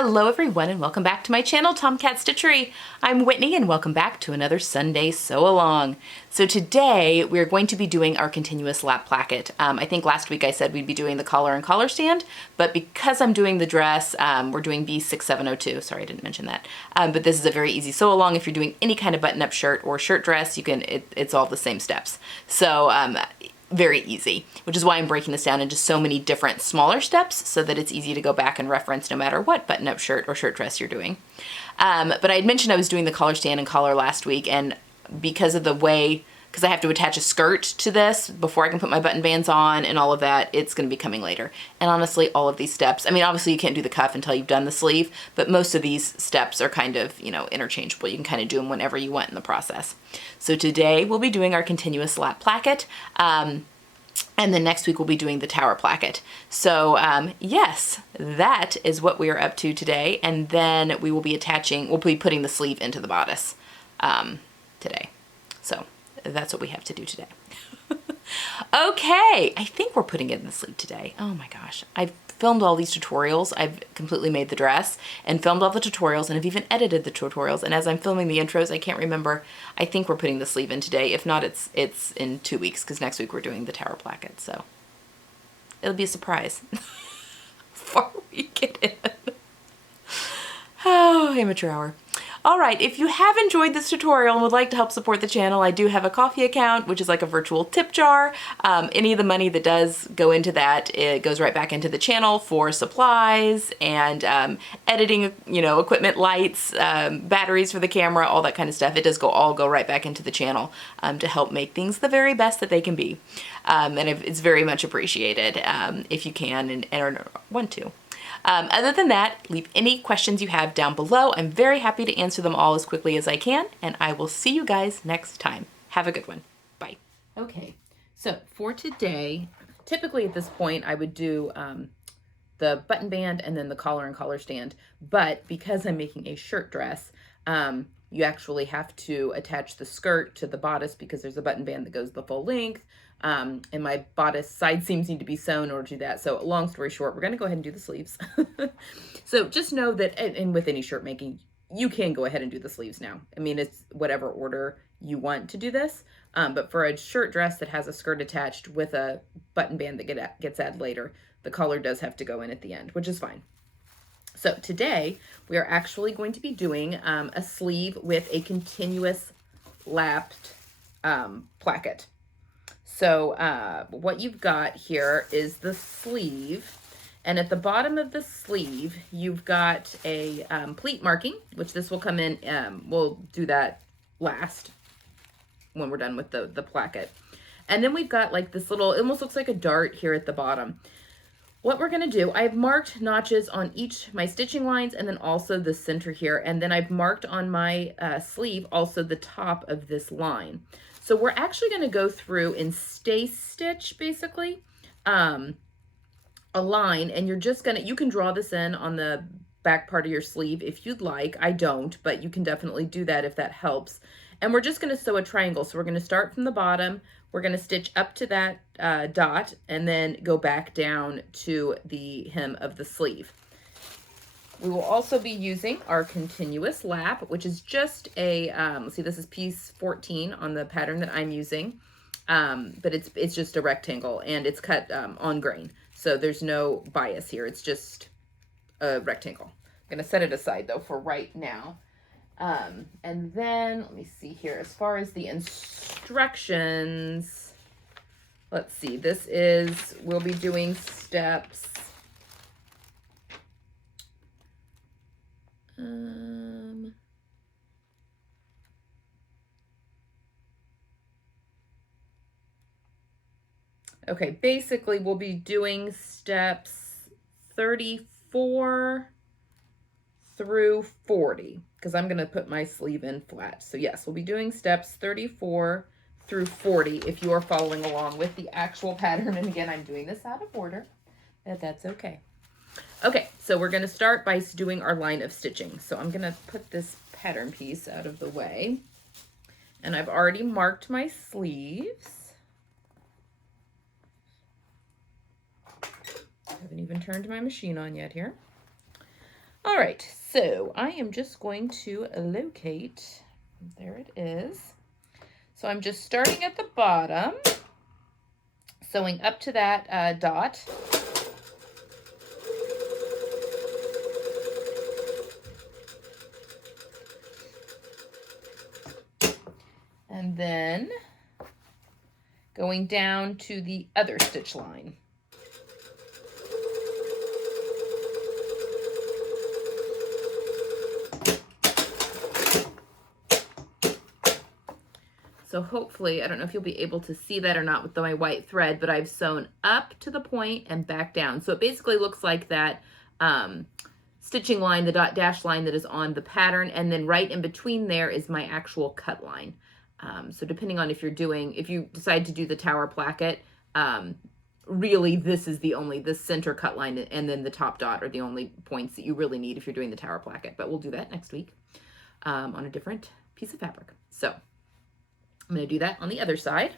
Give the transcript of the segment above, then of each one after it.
Hello everyone and welcome back to my channel, Tomcat Stitchery. I'm Whitney and welcome back to another Sunday Sew Along. So today we're going to be doing our continuous lap placket. I think last week I said we'd be doing the collar and collar stand, but because I'm doing the dress, we're doing B6702. Sorry, I didn't mention that. But this is a very easy sew along. If you're doing any kind of button-up shirt or shirt dress, you can. It's all the same steps. So very easy, which is why I'm breaking this down into so many different smaller steps so that it's easy to go back and reference no matter what button-up shirt or shirt dress you're doing. But I had mentioned I was doing the collar stand and collar last week, and because of the way, because I have to attach a skirt to this before I can put my button bands on and all of that, it's going to be coming later. And honestly, all of these steps, I mean, obviously you can't do the cuff until you've done the sleeve, but most of these steps are kind of, you know, interchangeable. You can kind of do them whenever you want in the process. So today we'll be doing our continuous lap placket. And then next week we'll be doing the tower placket. So yes, that is what we are up to today. And then we will be attaching, we'll be putting the sleeve into the bodice today. So that's what we have to do today. Okay, I think we're putting it in the sleeve today. Oh my gosh, I've filmed all these tutorials. I've completely made the dress and filmed all the tutorials, and I've even edited the tutorials. And as I'm filming the intros, I can't remember. I think we're putting the sleeve in today. If not, it's in 2 weeks, because next week we're doing the tower placket. So it'll be a surprise before we get in. Oh, amateur hour. All right, if you have enjoyed this tutorial and would like to help support the channel, I do have a Ko-fi account, which is like a virtual tip jar. Any of the money that does go into that, it goes right back into the channel for supplies and editing, you know, equipment, lights, batteries for the camera, all that kind of stuff. It does all go right back into the channel to help make things the very best that they can be. And it's very much appreciated if you can and want to. Other than that, leave any questions you have down below. I'm very happy to answer them all as quickly as I can, and I will see you guys next time. Have a good one. Bye. Okay, so for today, typically at this point I would do the button band and then the collar and collar stand, but because I'm making a shirt dress, you actually have to attach the skirt to the bodice because there's a button band that goes the full length. And my bodice side seams need to be sewn in order to do that. So long story short, we're going to go ahead and do the sleeves. So just know that, and with any shirt making, you can go ahead and do the sleeves now. I mean, it's whatever order you want to do this. But for a shirt dress that has a skirt attached with a button band that gets added later, the collar does have to go in at the end, which is fine. So today we are actually going to be doing a sleeve with a continuous lapped placket. So what you've got here is the sleeve, and at the bottom of the sleeve you've got a pleat marking, which this will come in, we'll do that last when we're done with the placket. And then we've got like this little, it almost looks like a dart here at the bottom. What we're going to do, I've marked notches on each my stitching lines and then also the center here, and then I've marked on my sleeve also the top of this line. So we're actually going to go through and stay stitch basically a line, and you're just gonna, you can draw this in on the back part of your sleeve if you'd like. I don't, but you can definitely do that if that helps. And we're just going to sew a triangle. So we're going to start from the bottom, we're going to stitch up to that dot, and then go back down to the hem of the sleeve. We will also be using our continuous lap, which is just a, let's see, this is piece 14 on the pattern that I'm using, but it's just a rectangle, and it's cut on grain. So there's no bias here. It's just a rectangle. I'm going to set it aside though for right now. And then let me see here, as far as the instructions, let's see, this is, we'll be doing steps. Okay, basically we'll be doing steps 34 through 40, because I'm going to put my sleeve in flat. So yes, we'll be doing steps 34 through 40 if you are following along with the actual pattern. And again, I'm doing this out of order, but that's okay. Okay, so we're going to start by doing our line of stitching. So I'm going to put this pattern piece out of the way, and I've already marked my sleeves. I haven't even turned my machine on yet here. All right, so I am just going to locate, there it is. So I'm just starting at the bottom, sewing up to that dot. And then going down to the other stitch line. So hopefully, I don't know if you'll be able to see that or not with my white thread, but I've sewn up to the point and back down. So it basically looks like that stitching line, the dot dash line that is on the pattern, and then right in between there is my actual cut line. So depending on if you decide to do the tower placket, really this is this center cut line and then the top dot are the only points that you really need if you're doing the tower placket, but we'll do that next week on a different piece of fabric. So I'm going to do that on the other side.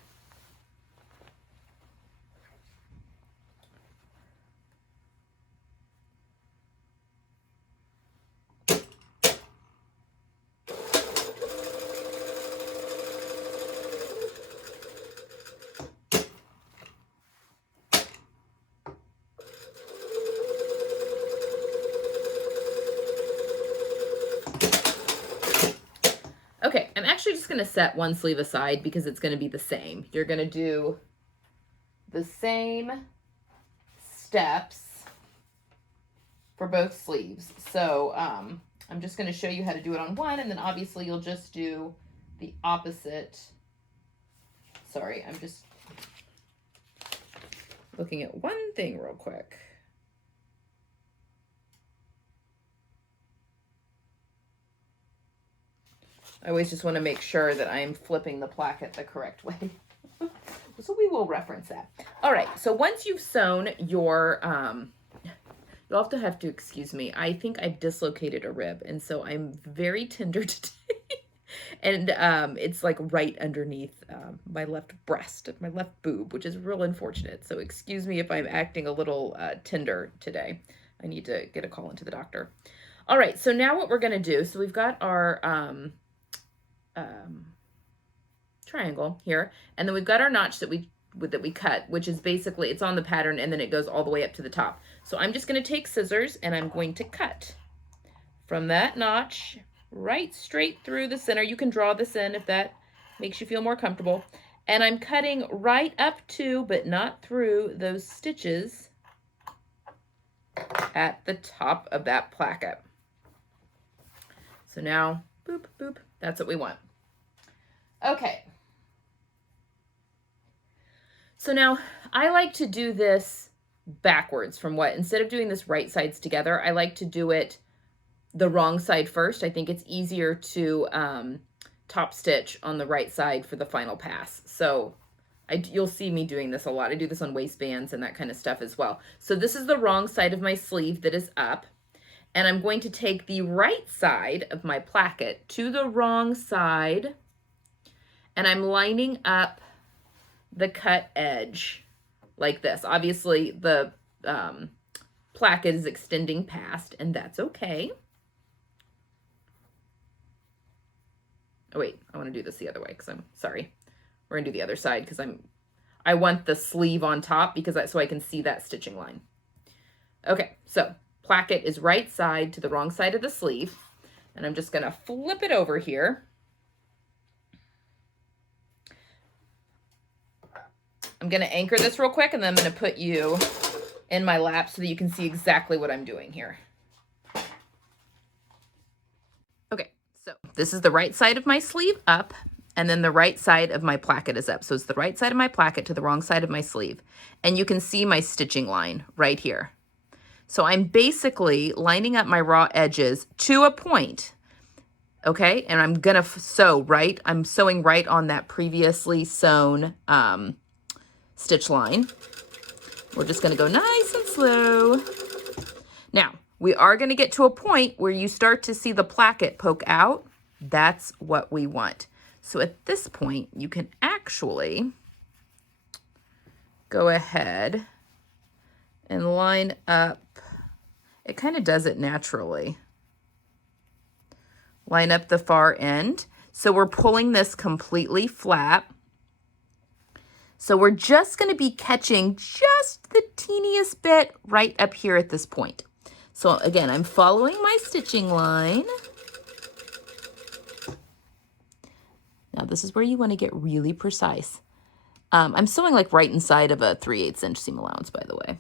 Okay, I'm actually just going to set one sleeve aside because it's going to be the same. You're going to do the same steps for both sleeves. So I'm just going to show you how to do it on one, and then obviously you'll just do the opposite. Sorry, I'm just looking at one thing real quick. I always just want to make sure that I'm flipping the placket the correct way. So we will reference that. All right, so once you've sewn your, you'll have to excuse me. I think I've dislocated a rib, and so I'm very tender today. And it's like right underneath my left breast, my left boob, which is real unfortunate. So excuse me if I'm acting a little tender today. I need to get a call into the doctor. All right, so now what we're going to do, so we've got our triangle here, and then we've got our notch that we cut, which is basically, it's on the pattern and then it goes all the way up to the top. So I'm just going to take scissors and I'm going to cut from that notch right straight through the center. You can draw this in if that makes you feel more comfortable. And I'm cutting right up to, but not through, those stitches at the top of that placket. So now, boop, boop, that's what we want. Okay. So now I like to do this backwards from instead of doing this right sides together, I like to do it the wrong side first. I think it's easier to top stitch on the right side for the final pass. So you'll see me doing this a lot. I do this on waistbands and that kind of stuff as well. So this is the wrong side of my sleeve that is up. And I'm going to take the right side of my placket to the wrong side, and I'm lining up the cut edge like this. Obviously, the placket is extending past, and that's okay. Oh, wait, I want to do this the other way because I'm sorry. We're going to do the other side because I want the sleeve on top so I can see that stitching line. Okay, so placket is right side to the wrong side of the sleeve, and I'm just going to flip it over here. I'm going to anchor this real quick, and then I'm going to put you in my lap so that you can see exactly what I'm doing here. Okay, so this is the right side of my sleeve up, and then the right side of my placket is up. So it's the right side of my placket to the wrong side of my sleeve. And you can see my stitching line right here. So I'm basically lining up my raw edges to a point, okay? And I'm gonna sew right, I'm sewing right on that previously sewn stitch line. We're just gonna go nice and slow. Now, we are gonna get to a point where you start to see the placket poke out. That's what we want. So at this point, you can actually go ahead and line up. it kind of does it naturally. Line up the far end. So we're pulling this completely flat. So we're just going to be catching just the teeniest bit right up here at this point. So again, I'm following my stitching line. Now this is where you want to get really precise. I'm sewing like right inside of a 3/8 inch seam allowance, by the way.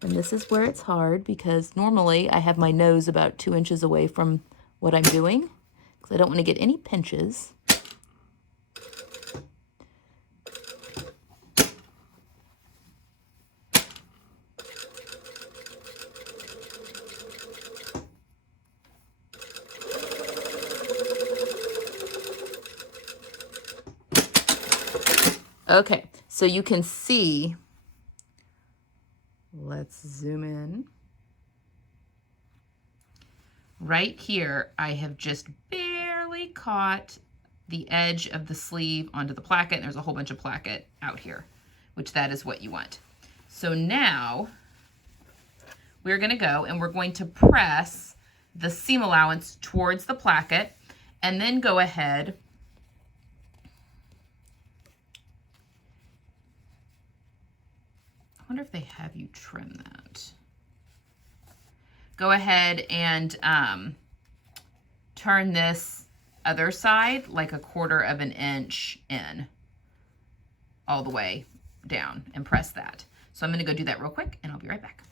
And this is where it's hard because normally I have my nose about 2 inches away from what I'm doing because I don't want to get any pinches. Okay, so you can see, let's zoom in. Right here, I have just barely caught the edge of the sleeve onto the placket, and there's a whole bunch of placket out here, which that is what you want. So now we're gonna go and we're going to press the seam allowance towards the placket and then go ahead I wonder if they have you trim that. Go ahead and turn this other side like 1/4 inch in all the way down and press that. So I'm going to go do that real quick and I'll be right back.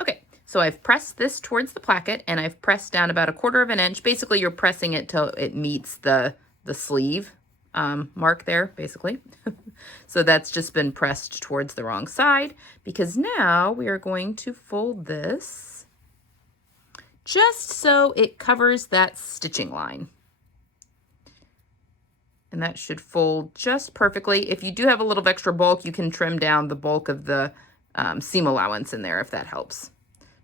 Okay, so I've pressed this towards the placket and I've pressed down about 1/4 inch. Basically, you're pressing it till it meets the sleeve mark there, basically. So that's just been pressed towards the wrong side because now we are going to fold this just so it covers that stitching line. And that should fold just perfectly. If you do have a little extra bulk, you can trim down the bulk of the seam allowance in there if that helps.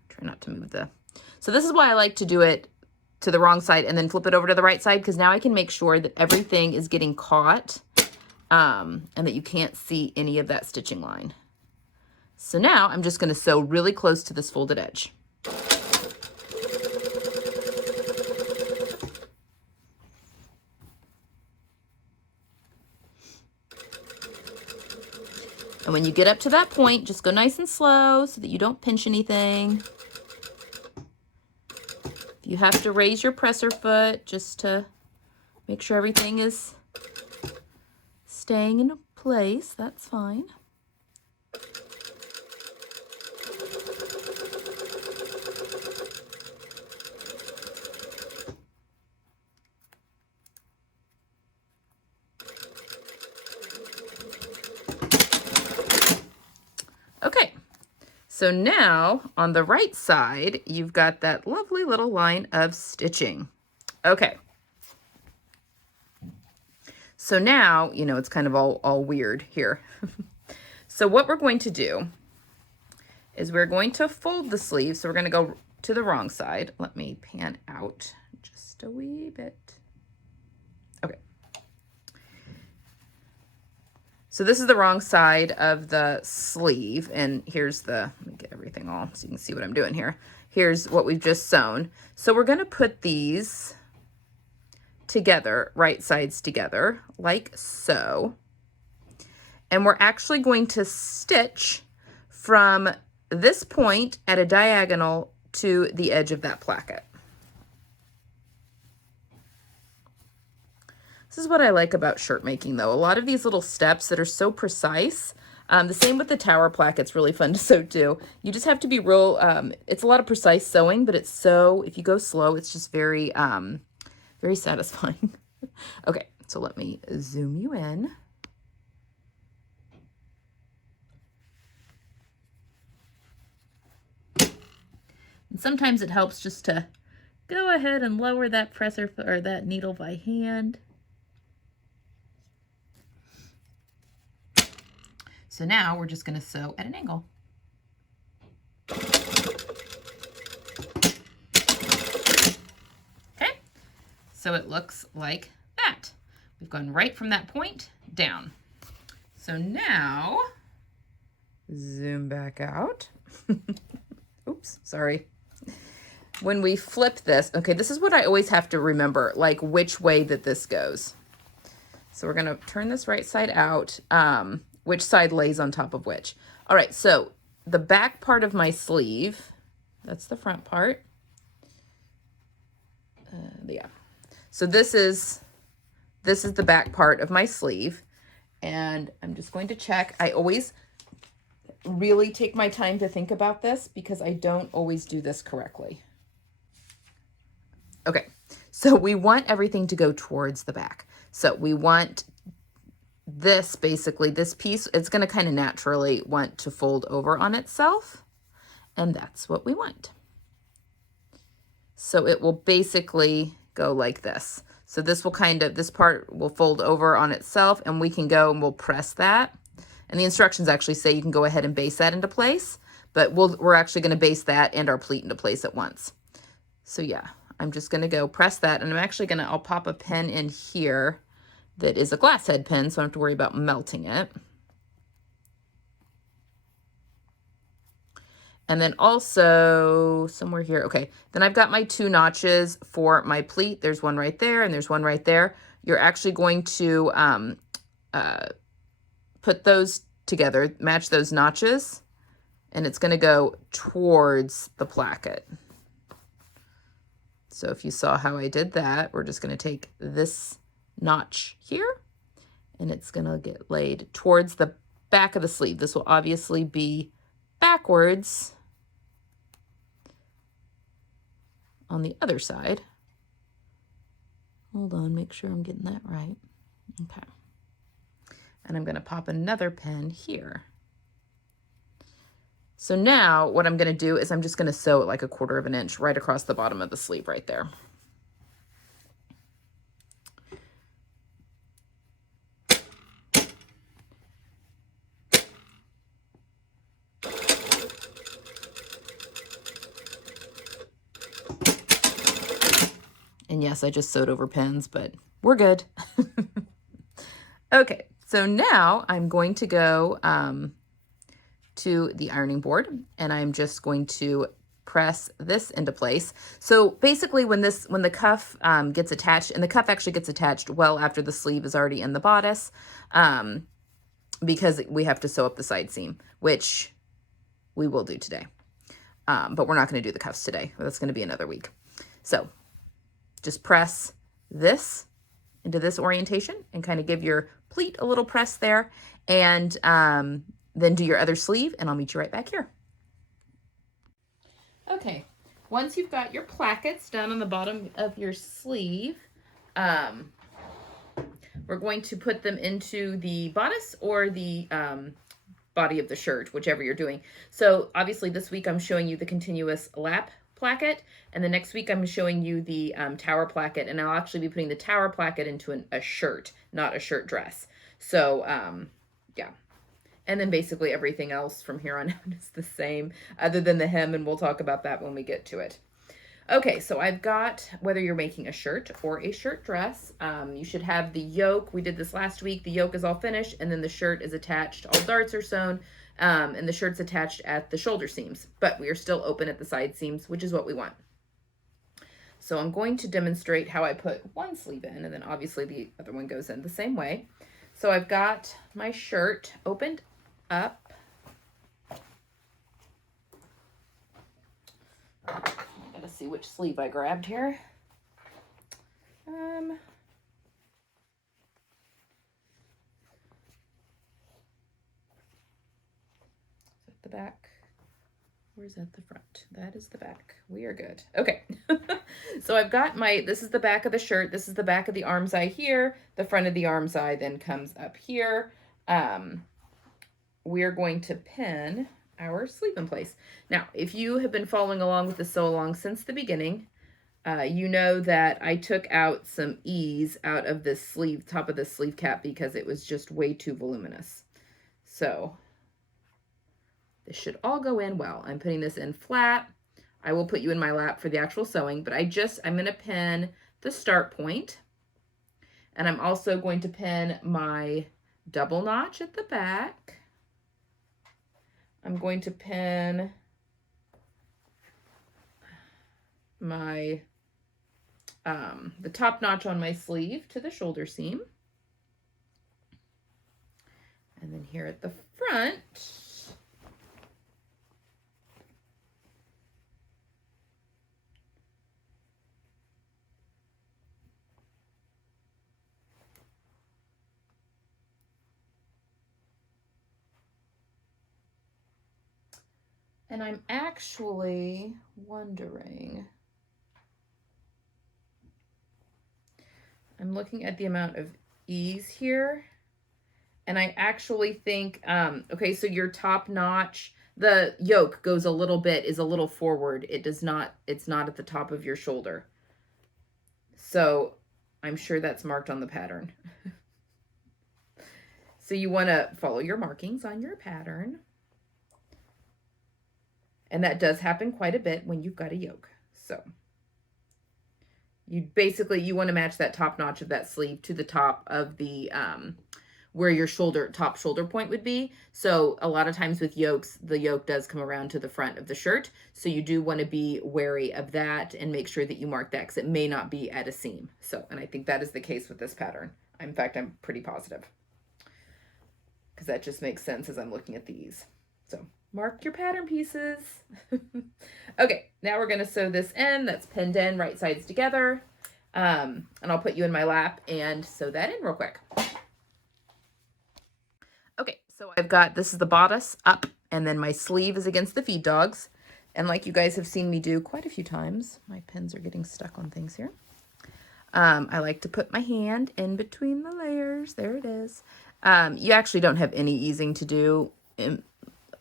Try not to move the... So this is why I like to do it to the wrong side and then flip it over to the right side because now I can make sure that everything is getting caught and that you can't see any of that stitching line. So now I'm just going to sew really close to this folded edge. And when you get up to that point, just go nice and slow so that you don't pinch anything. You have to raise your presser foot just to make sure everything is staying in place. That's fine. Okay. So now on the right side, you've got that lovely little line of stitching. Okay. So now, you know, it's kind of all weird here. So what we're going to do is we're going to fold the sleeve. So we're going to go to the wrong side. Let me pan out just a wee bit. Okay. So this is the wrong side of the sleeve, and here's the, let me get everything all so you can see what I'm doing here. Here's what we've just sewn. So we're going to put these together, right sides together, like so. And we're actually going to stitch from this point at a diagonal to the edge of that placket. This is what I like about shirt making, though. A lot of these little steps that are so precise. The same with the tower plaque. It's really fun to sew, too. You just have to be real... it's a lot of precise sewing, but it's so... If you go slow, it's just very, very satisfying. Okay, so let me zoom you in. And sometimes it helps just to go ahead and lower that presser or that needle by hand. So now we're just going to sew at an angle. Okay, so it looks like that. We've gone right from that point down. So now zoom back out. Oops, sorry. When we flip this, okay, this is what I always have to remember, like which way that this goes. So we're gonna turn this right side out, which side lays on top of which. All right, so the back part of my sleeve, that's the front part. Yeah. So this is the back part of my sleeve. And I'm just going to check. I always really take my time to think about this because I don't always do this correctly. Okay, so we want everything to go towards the back. So we want this, basically, this piece, it's going to kind of naturally want to fold over on itself. And that's what we want. So it will basically go like this. So this will this part will fold over on itself, and we can go and we'll press that. And the instructions actually say you can go ahead and base that into place, but we're actually going to base that and our pleat into place at once. So yeah, I'm just going to go press that, and I'm actually I'll pop a pin in here that is a glass head pin, so I don't have to worry about melting it. And then also somewhere here, okay, then I've got my 2 notches for my pleat. There's one right there and there's one right there. You're actually going to put those together, match those notches, and it's going to go towards the placket. So if you saw how I did that, we're just going to take this notch here, and it's going to get laid towards the back of the sleeve. This will obviously be backwards on the other side. Hold on, make sure I'm getting that right. Okay. And I'm going to pop another pin here. So now what I'm going to do is I'm just going to sew it like 1/4 inch right across the bottom of the sleeve right there. And yes, I just sewed over pins, but we're good. Okay, so now I'm going to go to the ironing board, and I'm just going to press this into place. So basically when the cuff gets attached, and the cuff actually gets attached well after the sleeve is already in the bodice, because we have to sew up the side seam, which we will do today. But we're not going to do the cuffs today. That's going to be another week. So just press this into this orientation and kind of give your pleat a little press there, and then do your other sleeve, and I'll meet you right back here. Okay, once you've got your plackets down on the bottom of your sleeve, we're going to put them into the bodice or the body of the shirt, whichever you're doing. So obviously this week I'm showing you the continuous lap placket, and the next week I'm showing you the tower placket, and I'll actually be putting the tower placket into a shirt, not a shirt dress. So yeah, and then basically everything else from here on out is the same, other than the hem, and we'll talk about that when we get to it. Okay, so I've got, whether you're making a shirt or a shirt dress, you should have the yoke. We did this last week. The yoke is all finished, and then the shirt is attached. All darts are sewn, and the shirt's attached at the shoulder seams, but we are still open at the side seams, which is what we want. So I'm going to demonstrate how I put one sleeve in, and then obviously the other one goes in the same way. So I've got my shirt opened up. Gotta see which sleeve I grabbed here. Is that the back? Or is that the front? That is the back. We are good. Okay. So I've got this is the back of the shirt. This is the back of the arm's eye here. The front of the arm's eye then comes up here. We're going to pin our sleeve in place. Now, if you have been following along with the sew along since the beginning, you know that I took out some ease out of this sleeve, top of this sleeve cap, because it was just way too voluminous. So this should all go in well. I'm putting this in flat. I will put you in my lap for the actual sewing, but I'm going to pin the start point, and I'm also going to pin my double notch at the back. I'm going to pin my the top notch on my sleeve to the shoulder seam. And then here at the front, and I'm actually wondering, I'm looking at the amount of ease here, and I actually think, okay, so your top notch, the yoke goes a little bit, is a little forward. It does not, it's not at the top of your shoulder. So I'm sure that's marked on the pattern. So you want to follow your markings on your pattern. And that does happen quite a bit when you've got a yoke. So you basically, you want to match that top notch of that sleeve to the top of the, where your top shoulder point would be. So a lot of times with yokes, the yoke does come around to the front of the shirt. So you do want to be wary of that and make sure that you mark that because it may not be at a seam. So, and I think that is the case with this pattern. In fact, I'm pretty positive because that just makes sense as I'm looking at these. So mark your pattern pieces. Okay, now we're going to sew this in. That's pinned in, right sides together. And I'll put you in my lap and sew that in real quick. Okay, so I've got, this is the bodice up, and then my sleeve is against the feed dogs. And like you guys have seen me do quite a few times, my pins are getting stuck on things here. I like to put my hand in between the layers. There it is. You actually don't have any easing to do.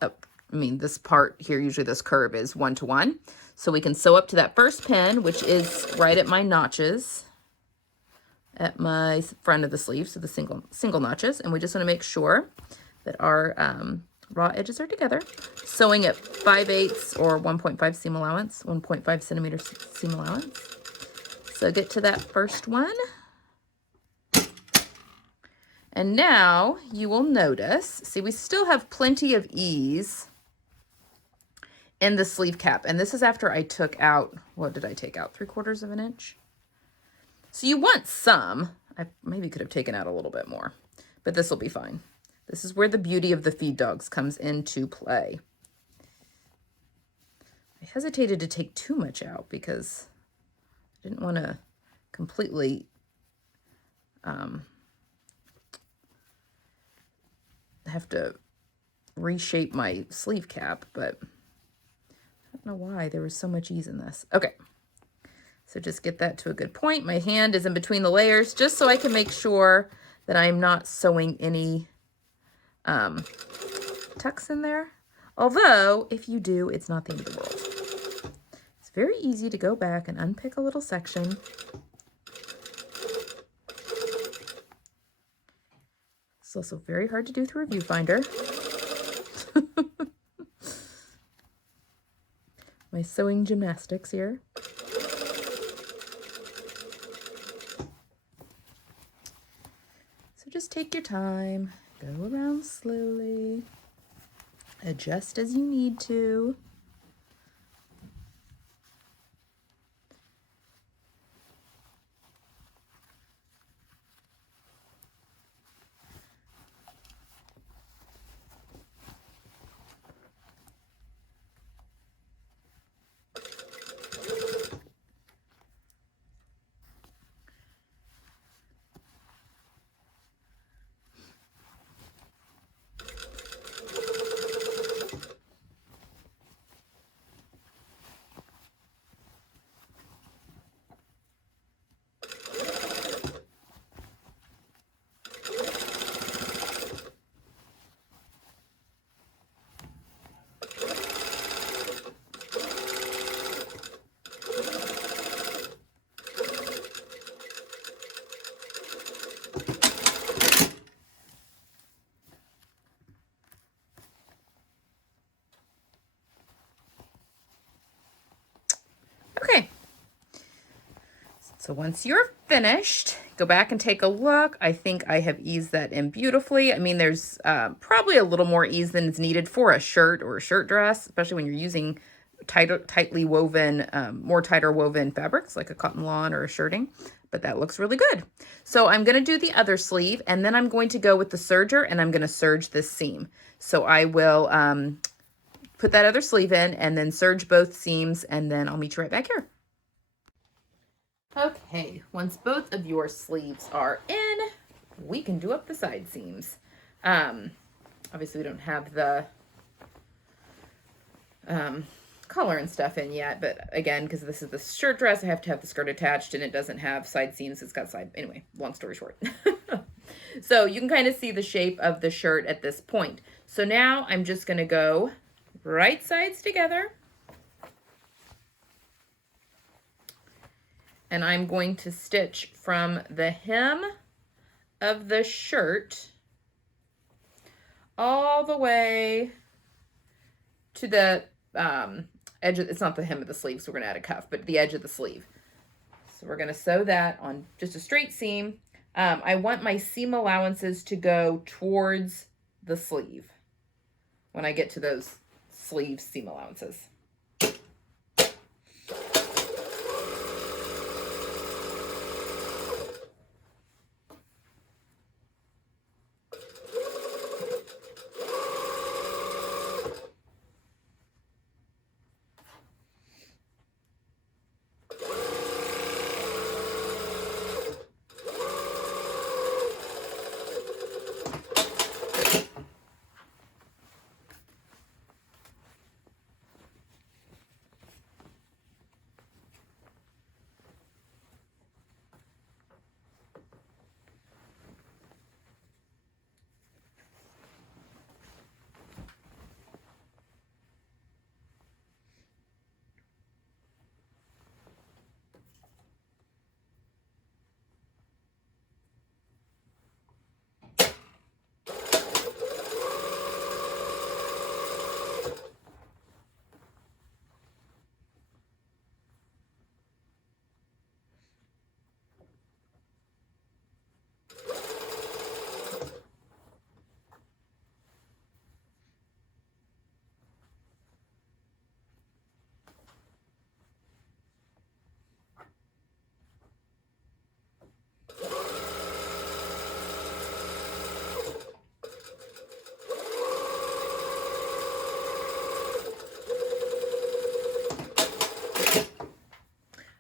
I mean, this part here, usually this curve is 1-to-1. So we can sew up to that first pin, which is right at my notches, at my front of the sleeve, so the single notches, and we just want to make sure that our raw edges are together. Sewing at 5/8 or 1.5 seam allowance, 1.5 centimeter seam allowance. So get to that first one. And now you will notice, see, we still have plenty of ease in the sleeve cap. And this is after I took out, what did I take out? 3/4 of an inch? So you want some. I maybe could have taken out a little bit more, but this will be fine. This is where the beauty of the feed dogs comes into play. I hesitated to take too much out because I didn't want to completely have to reshape my sleeve cap, but I don't know why there was so much ease in this. Okay. So just get that to a good point. My hand is in between the layers just so I can make sure that I'm not sewing any tucks in there. Although, if you do, it's not the end of the world. It's very easy to go back and unpick a little section. It's also very hard to do through a viewfinder. My sewing gymnastics here. So just take your time, go around slowly, adjust as you need to. Okay. So once you're finished, go back and take a look. I think I have eased that in beautifully. I mean, there's probably a little more ease than is needed for a shirt or a shirt dress, especially when you're using tightly woven, more tighter woven fabrics like a cotton lawn or a shirting, but that looks really good. So I'm going to do the other sleeve, and then I'm going to go with the serger, and I'm going to serge this seam. So I will put that other sleeve in and then serge both seams, and then I'll meet you right back here. Okay, once both of your sleeves are in, we can do up the side seams. Obviously we don't have the collar and stuff in yet, but again, because this is the shirt dress, I have to have the skirt attached, and it doesn't have side seams. It's got side, anyway, long story short. So you can kind of see the shape of the shirt at this point. So now I'm just going to go right sides together, and I'm going to stitch from the hem of the shirt all the way to the edge of, it's not the hem of the sleeve, so we're going to add a cuff, but the edge of the sleeve. So we're going to sew that on just a straight seam. I want my seam allowances to go towards the sleeve when I get to those sleeve seam allowances.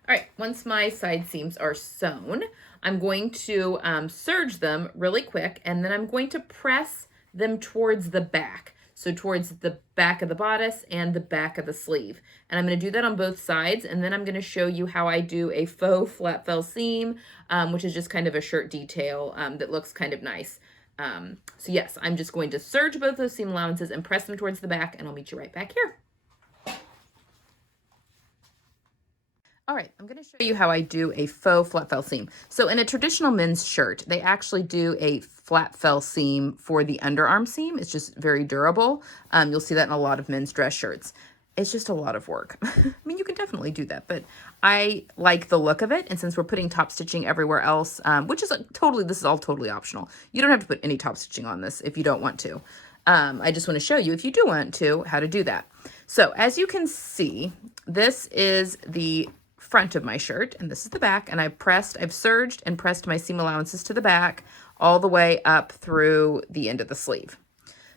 All right, once my side seams are sewn, I'm going to serge them really quick, and then I'm going to press them towards the back. So towards the back of the bodice and the back of the sleeve. And I'm going to do that on both sides, and then I'm going to show you how I do a faux flat fell seam, which is just kind of a shirt detail that looks kind of nice. So yes, I'm just going to serge both those seam allowances and press them towards the back, and I'll meet you right back here. All right, I'm going to show you how I do a faux flat fell seam. So in a traditional men's shirt, they actually do a flat fell seam for the underarm seam. It's just very durable. You'll see that in a lot of men's dress shirts. It's just a lot of work. I mean, you can definitely do that, but I like the look of it. And since we're putting top stitching everywhere else, which is this is all totally optional. You don't have to put any top stitching on this if you don't want to. I just want to show you, if you do want to, how to do that. So as you can see, this is the front of my shirt, and this is the back, and I've serged and pressed my seam allowances to the back all the way up through the end of the sleeve.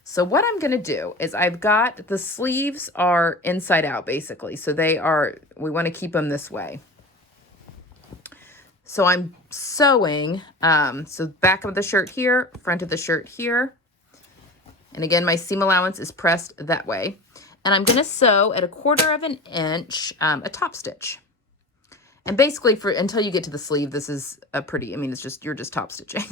So what I'm going to do is I've got the sleeves are inside out basically. So we want to keep them this way. So I'm sewing, so back of the shirt here, front of the shirt here. And again, my seam allowance is pressed that way. And I'm going to sew at 1/4 inch, a top stitch. And basically until you get to the sleeve, this is you're just top stitching.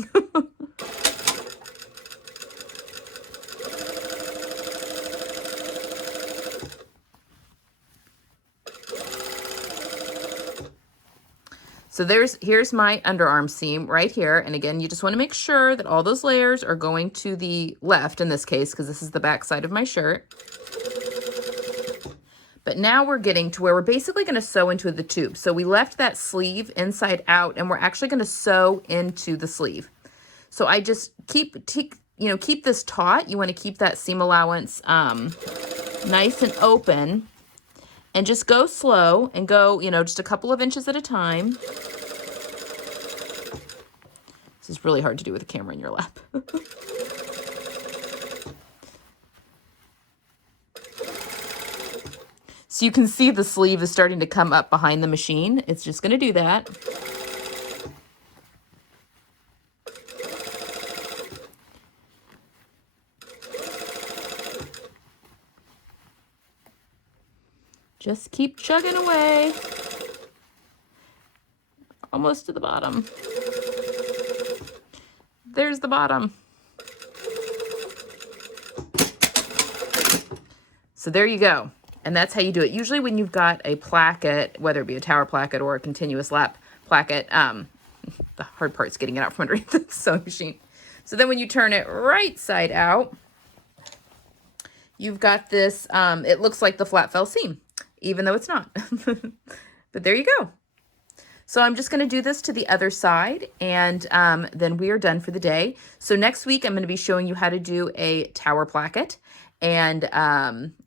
So here's my underarm seam right here. And again, you just want to make sure that all those layers are going to the left in this case, because this is the back side of my shirt. But now we're getting to where we're basically going to sew into the tube. So we left that sleeve inside out, and we're actually going to sew into the sleeve. So I just keep this taut. You want to keep that seam allowance nice and open, and just go slow and go, just a couple of inches at a time. This is really hard to do with a camera in your lap. So you can see the sleeve is starting to come up behind the machine. It's just going to do that. Just keep chugging away. Almost to the bottom. There's the bottom. So there you go. And that's how you do it. Usually when you've got a placket, whether it be a tower placket or a continuous lap placket, the hard part is getting it out from underneath the sewing machine. So then when you turn it right side out, you've got this, it looks like the flat fell seam, even though it's not. But there you go. So I'm just going to do this to the other side, and then we are done for the day. So next week I'm going to be showing you how to do a tower placket, and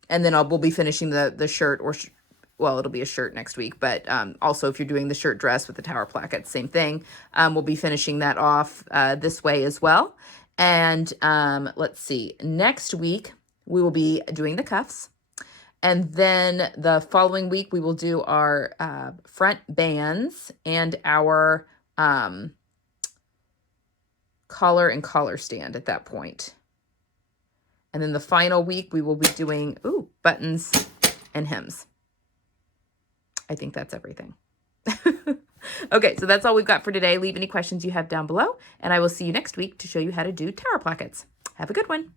then we'll be finishing the shirt, well, it'll be a shirt next week, but also if you're doing the shirt dress with the tower placket, same thing. We'll be finishing that off this way as well. And let's see, next week we will be doing the cuffs. And then the following week, we will do our front bands and our collar and collar stand at that point. And then the final week, we will be doing, buttons and hems. I think that's everything. Okay, so that's all we've got for today. Leave any questions you have down below, and I will see you next week to show you how to do tower plackets. Have a good one.